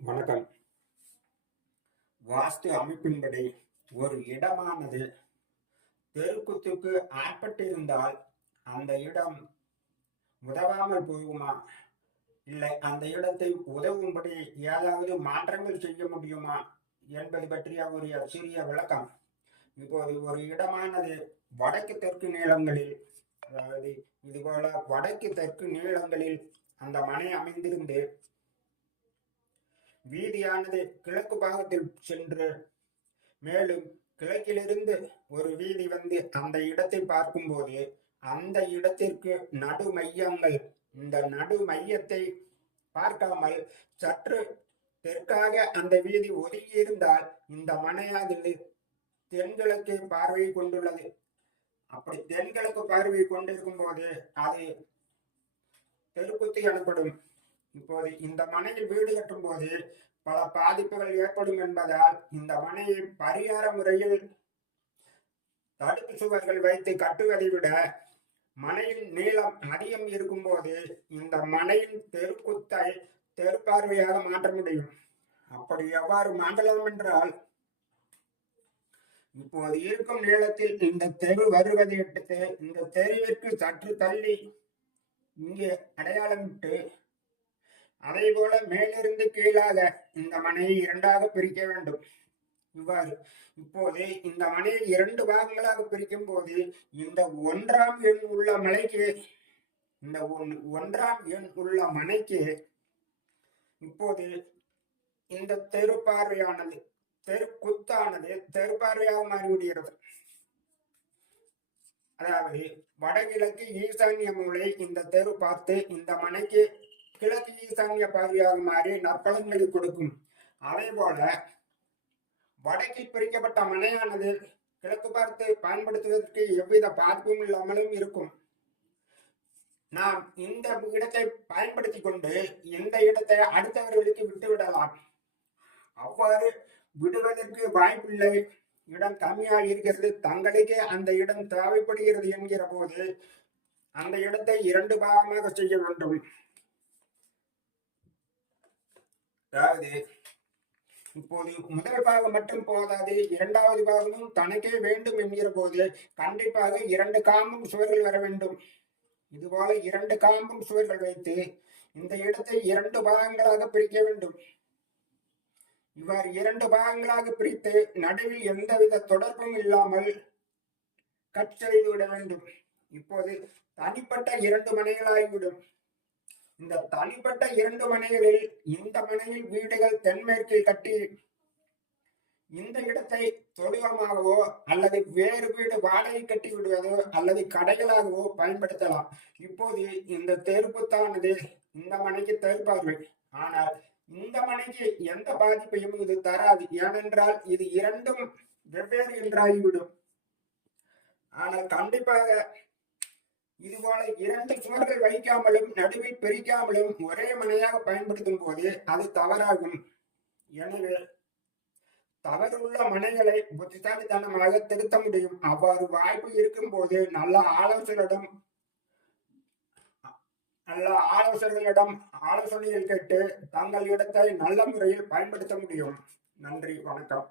வணக்கம். வாஸ்து அமைப்பின்படி ஒரு இடமானது தெருக்குத்துக்கு ஆட்பட்டிருந்தால் அந்த இடம் உதவாமல் போகுமா? இல்லை அந்த இடத்தை உதவும்படி ஏதாவது மாற்றங்கள் செய்ய முடியுமா என்பது பற்றிய ஒரு சிறிய விளக்கம். இப்போது ஒரு இடமானது வடக்கு தெற்கு நீளங்களில் அதாவது இதுபோல வடக்கு தெற்கு நீளங்களில் அந்த மனை அமைந்திருந்து வீதியானது கிழக்கு பாகத்தில் சென்று மேலும் கிழக்கிலிருந்து ஒரு வீதி வந்து அந்த இடத்தை பார்க்கும்போது அந்த இடத்திற்கு நடு மையங்கள். இந்த நடு மையத்தை பார்க்காமல் சற்று தெற்காக அந்த வீதி ஒதுங்கி இருந்தால் இந்த மனையானது தென்கிழக்கு பார்வையை கொண்டுள்ளது. அப்படி தென்கிழக்கு பார்வையை கொண்டிருக்கும் போது அது தெருக்குத்தி எனப்படும். இப்போது இந்த மனையில் வீடு கட்டும் போது பல பாதிப்புகள் ஏற்படும் என்பதால் இந்த மனையை பரிகார முறையில் தடுப்பு சுவர்கள் வைத்து கட்டுவதை விட மனையின் நீளம் அதிகம் இருக்கும்போது இந்த மனையின் தெருக்குத்தை தெருப்பார்வையாக மாற்ற முடியும். அப்படி எவ்வாறு மாற்றலாம் என்றால் இப்போது இருக்கும் நீளத்தில் இந்த தெரு வருவதை எடுத்து இந்த தெருவிற்கு சற்று தள்ளி இங்கே அடையாளமிட்டு அதே போல மேலிருந்து கீழாக இந்த மனையை இரண்டாக பிரிக்க வேண்டும். இவ்வாறு இப்போது இந்த மனையை இரண்டு பாகங்களாக பிரிக்கும் போது இந்த ஒன்றாம் எண் உள்ள மலைக்கு இந்த ஒன்றாம் எண் உள்ள மனைக்கு இப்போது இந்த தெரு பார்வையானது தெரு குத்தானது தெரு பார்வையாக மாறிவிடுகிறது. அதாவது வடகிழக்கு ஈசான்ய மூலை இந்த தெரு பார்த்து இந்த மனைக்கு கிழக்கு ஈசான்ய பகுதியாக மாறி நற்பலன்களை கொடுக்கும். அதே போல வடக்கில் பிரிக்கப்பட்ட மனையானது கிழக்கு பார்த்து பயன்படுத்துவதற்கு எவ்வித பாதிப்பும் இல்லாமலும் இருக்கும். நாம் இந்த இடத்தை பயன்படுத்தி கொண்டு இந்த இடத்தை அடுத்தவர்களுக்கு விட்டுவிடலாம். அவ்வாறு விடுவதற்கு வாய்ப்பில்லை. இடம் கம்மியாக இருக்கிறது. தங்களுக்கே அந்த இடம் தேவைப்படுகிறது என்கிற போது அந்த இடத்தை இரண்டு பாகமாக செய்ய வேண்டும். அதாவது இப்போது முதல் பாகம் மட்டும் போதாது இரண்டாவது பாகமும் தனக்கே வேண்டும் என்கிற போது கண்டிப்பாக இரண்டு காம்பும் சுவர்கள் வர வேண்டும். இதுபோல இரண்டு காம்பும் சுவர்கள் வைத்து இந்த இடத்தை இரண்டு பாகங்களாக பிரிக்க வேண்டும். இவ்வாறு இரண்டு பாகங்களாக பிரித்து நடுவில் எந்தவித தொடர்பும் இல்லாமல் கட் செய்து விட வேண்டும். இப்போது தனிப்பட்ட இரண்டு மனைகளாகிவிடும். இந்த தனிப்பட்ட இரண்டு மனைகளில் இந்த மனையில் வீடுகள் தென்மேற்கில் கட்டி இந்த இடத்தை தொழுவமாகவோ அல்லது வேறு வீடு வாடகை கட்டி விடுவதோ அல்லது கடைகளாகவோ பயன்படுத்தலாம். இப்போது இந்த தெருப்புத்தானது இந்த மனைக்கு தெருப்பார்வை ஆனால் இந்த மனைக்கு எந்த பாதிப்பையும் இது தராது. ஏனென்றால் இது இரண்டும் வெவ்வேறு என்றாகிவிடும். ஆனால் கண்டிப்பாக இதுபோல இரண்டு சுவர்கள் வைக்காமலும் நடுவில் பிரிக்காமலும் ஒரே மனையாக பயன்படுத்தும் போது அது தவறாகும். எனவே தவறுள்ள மனைகளை புத்திசாலித்தனமாக திருத்த முடியும். அவ்வாறு வாய்ப்பு இருக்கும் போது நல்ல ஆலோசகரிடம் நல்ல ஆலோசகர்களிடம் ஆலோசனைகள் கேட்டு தங்கள் இடத்தை நல்ல முறையில் பயன்படுத்த முடியும். நன்றி வணக்கம்.